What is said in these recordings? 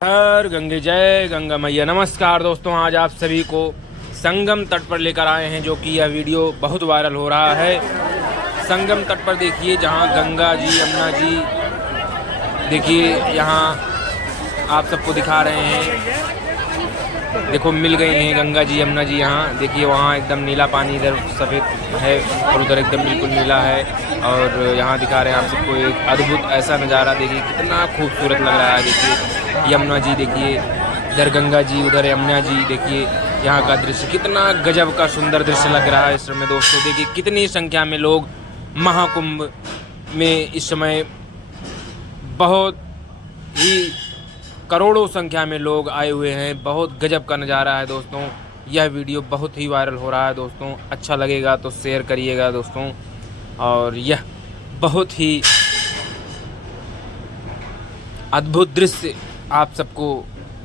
हर गंगे जय गंगा मैया। नमस्कार दोस्तों, आज आप सभी को संगम तट पर लेकर आए हैं, जो कि यह वीडियो बहुत वायरल हो रहा है। संगम तट पर देखिए, जहां गंगा जी यमुना जी देखिए, यहां आप सबको दिखा रहे हैं। देखो मिल गई हैं गंगा जी यमुना जी। यहाँ देखिए, वहाँ एकदम नीला पानी, इधर सफ़ेद है और उधर एकदम बिल्कुल नीला है। और यहाँ दिखा रहे हैं आप सबको एक अद्भुत ऐसा नज़ारा। देखिए कितना खूबसूरत लग रहा है। देखिए यमुना जी, देखिए इधर गंगा जी, उधर यमुना जी। देखिए यहाँ का दृश्य कितना गजब का सुंदर दृश्य लग रहा है इस समय। दोस्तों देखिए कितनी संख्या में लोग महाकुंभ में इस समय, बहुत ही करोड़ों संख्या में लोग आए हुए हैं। बहुत गजब का नज़ारा है दोस्तों। यह वीडियो बहुत ही वायरल हो रहा है दोस्तों। अच्छा लगेगा तो शेयर करिएगा दोस्तों। और यह बहुत ही अद्भुत दृश्य आप सबको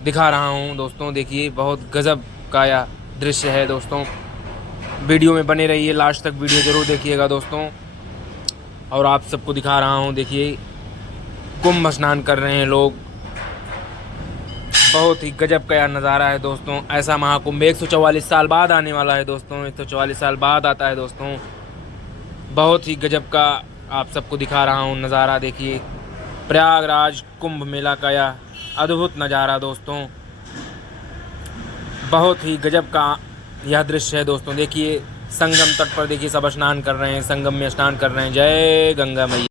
दिखा रहा हूं दोस्तों। देखिए बहुत गजब का यह दृश्य है दोस्तों। वीडियो में बने रहिए, लास्ट तक वीडियो ज़रूर देखिएगा दोस्तों। और आप सबको दिखा रहा हूं, देखिए कुंभ स्नान कर रहे हैं लोग। बहुत ही गजब का यह नज़ारा है दोस्तों। ऐसा महाकुंभ 144 साल बाद आने वाला है दोस्तों। 144 साल बाद आता है दोस्तों। बहुत ही गजब का आप सबको दिखा रहा हूँ नज़ारा। देखिए प्रयागराज कुंभ मेला का यह अद्भुत नज़ारा दोस्तों। बहुत ही गजब का यह दृश्य है दोस्तों। देखिए संगम तट पर देखिए सब स्नान कर रहे हैं, संगम में स्नान कर रहे हैं। जय गंगा मैया।